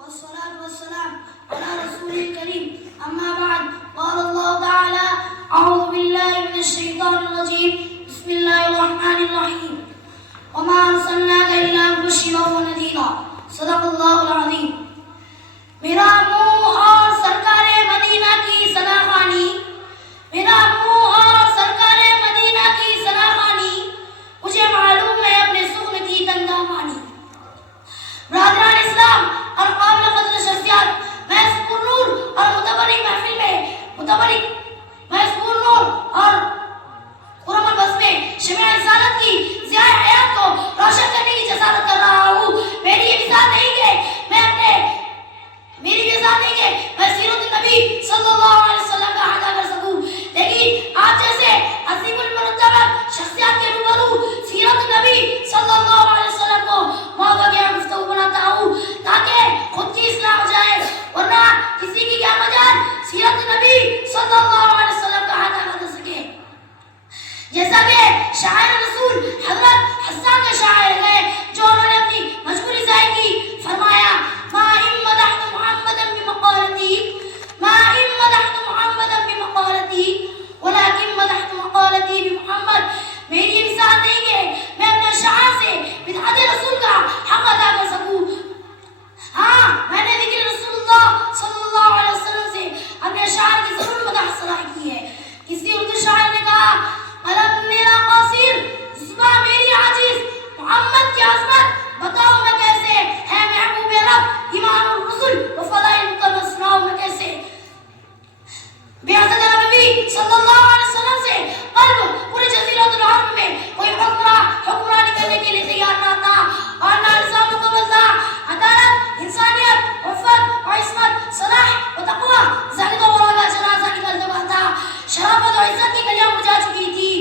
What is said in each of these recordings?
والصلاة والسلام على رسول الكريم أما بعد قال الله تعالى أعوذ بالله من الشيطان الرجيم بسم الله الرحمن الرحيم وما أرسلناك إلا مبشرا ونذيرا صدق الله العظيم میرا منہ اور سرکار مدینہ کی ثنا خوانی میرا منہ اور سرکار مدینہ کی ثنا خوانی مجھے معلوم ہے اپنے سخن کی تنگا پانی برادران اسلام اور قابل قدر شخصیات میں سپر نور اور متبرک محفل میں سپر نور اور قرم البس میں شمع رسالت کی ضیاء حیات کو روشن کرنے کی جسارت کر رہا ہوں. میری یہ مثال نہیں کہ میں سیرت نبی صلی اللہ علیہ وسلم کا احاطہ کر سکوں, لیکن آپ جیسے عظیم المرتبہ شخصیات کے روبرو سیرت نبی صلی اللہ علیہ وسلم کو موضوع گفتگو بناتا ہوں تاکہ خود کی اصلاح ہو جائے, ورنہ کسی کی کیا مجال سیرت نبی صلی اللہ علیہ وسلم کا احاطہ کر سکے. جیسا کہ شاعر رسول حضرت حسان کے شاعر ہیں جو انہوں نے اپنی مجبوری ظاہر کی, فرمایا ما ان مدحت محمدا بمقالتی ما ان مدحت محمدا بمقالتی ولكن مدحت مقالتی بمحمد. میری مثال نہیں کہ میں اپنے شاعر سے بدعت رسول کا حق ادا کر سکوں. ہاں, میں نے ذکر رسول اللہ صلی اللہ علیہ وسلم سے اپنے شاعر کی ضرور مدح صلاح کی ہے. کسی اردو شاعر نے کہا قلم میرا قصیر زباں میری عاجز, محمد کی عظمت بتاؤ میں کیسے ہے محبوب رب امام الرسل و فضائل مکمل سناؤ میں کیسے. بیعت نبی صلی اللہ علیہ وسلم سے قلب پورے جزیرۃ العرب میں کوئی حکمرانی کرنے کے لیے تیار نہ تھا اور نہ نظام مکمل تھا. عدالت, انسانیت, عفت و عصمت, صلاح و تقوی زاہد و ورع کا جنازہ نکل چکا تھا. شرافت و عزت کی گلیاں بجا چکی تھی.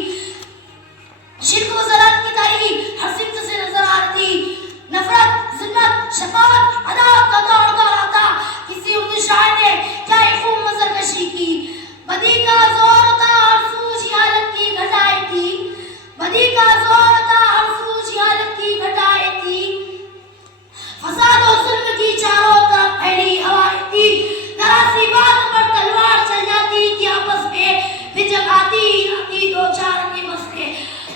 شرک و ضلالت کی تاریخ ہر سمت سے نظر آ رہی تھی. نفرت, ظلمت, شقاوت, عداوت کا دور دور رہا تھا. کسی اردو شاعر نے کیا ایک خوب منظر کشی کی. بدی کا زور تھا اور سوچ حالت کی گھٹائے تھی. بدی کا زور تھا اور سوچ حالت کی گھٹائے تھی. فساد و ظلم کی چاروں طرف پھیلی ہوائیں تھی. نراسی بات پر تلوار چل جاتی تھی آپس میں, پھر جگاتی دو چار کے مسئلے.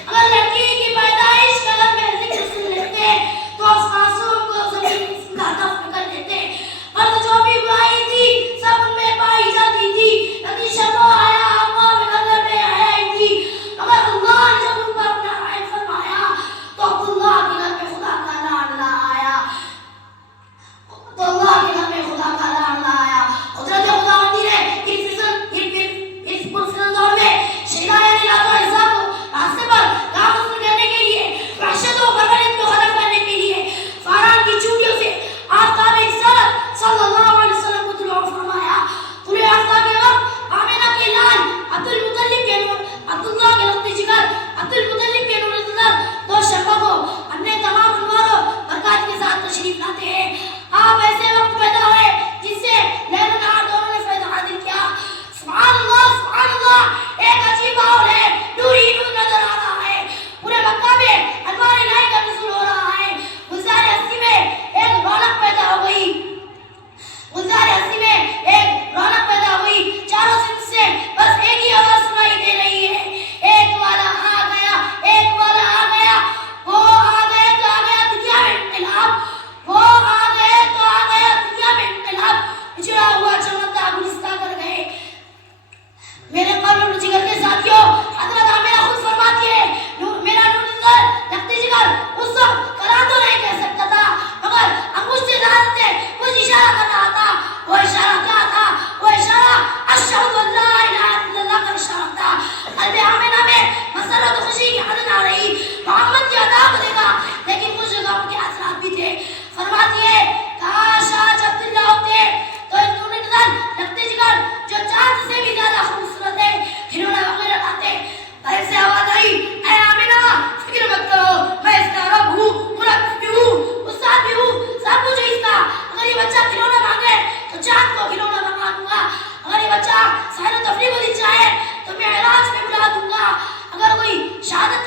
اگر لڑکی کی پیدائش کا اگر میں ذکر سن لیتے تو اس معصوم کو زمین کا دفن کر دیتے. پر جو بھی برائی تھی سب ان میں پائی جاتی تھی. نبی شرم آیا اقوام نظر میں آئی تھی, مگر اللہ نے جب ان پر اپنا رحم فرمایا تو اللہ کے گھر میں خدا کا لاڈلا آیا. تو اللہ کے گھر میں خدا کا لاڈلا آیا. قدرت خداوندی نے اس پرفسن دور میں شہدا یعنی لات و عزا کو راستے پر نامسن کرنے کے لیے, وحشت و بربریت کو ختم کرنے کے لیے فاران کی چوٹیوں سے آفتاب رسالت صلی اللہ علیہ وسلم کو طلوع فرمایا. طلوع آفتاب کے وقت آمینہ کے لال عبد المطلب کے نور, عبداللہ کے رخت جگر عبد المطلب کے نور نظر دو شبہ کو اپنے تمام انوار و برکات کے ساتھ تشریف لاتے ہیں. آپ ایسے وقت پیدا ہوئے جس سے لیل و نہار دونوں نے فائدہ حاصل کیا. سبحان اللہ, ایک عجیب ماحول ہے. نوری نور نظر آ رہا ہے. پورے مکہ میں انوار الہی کا نزول ہو رہا ہے. گلزار ہستی میں ایک رونق پیدا ہو گئی. چاروں سمت سے بس ایک ہی آواز سنائی دے رہی ہے, ایک والا آ گیا, ایک والا آ گیا. وہ آ گئے تو آ گیا دنیا میں انقلاب, وہ آ گئے تو آ گیا دنیا میں انقلاب. اجڑا ہوا چمکتا گلستہ کر گئے. میرے قلب جگر کے ساتھیوں, حضرت آمینہ خود فرماتی ہے میرا نور نظر لگتے جگر اس وقت کلام تو نہیں کہہ سکتا تھا, مگر انگشت دراز سے کچھ اشارہ کر رہا تھا. وہ اشارہ کیا تھا؟ وہ اشارہ اشہد ان لا الہ الا اللہ کا اشارہ تھا. قلب آمینہ میں مسرت و خوشی کی حد نہ رہی. محمد کی ادا کو دیکھا لیکن کچھ غم کے اثرات بھی تھے. فرماتی ہے کاش آج عبداللہ ہوتے تو ایک نور نظر لگتے جگر جو چاند سے بھی زیادہ خوبصورت ہے کھلونا وغیرہ لاتے. غیب سے آواز آئی, اے آمینہ فکر مت کرو, میں اس کا رب ہوں, مربی بھی ہوں, استاد بھی ہوں, سب کچھ اس کا. اگر یہ بچہ کھلونا مانگے تو چاند کو کھلونا منگا دوں گا. اگر یہ بچہ سیر و تفریح کو دل چاہے تو میں معراج میں بلا دوں گا. اگر کوئی شہادت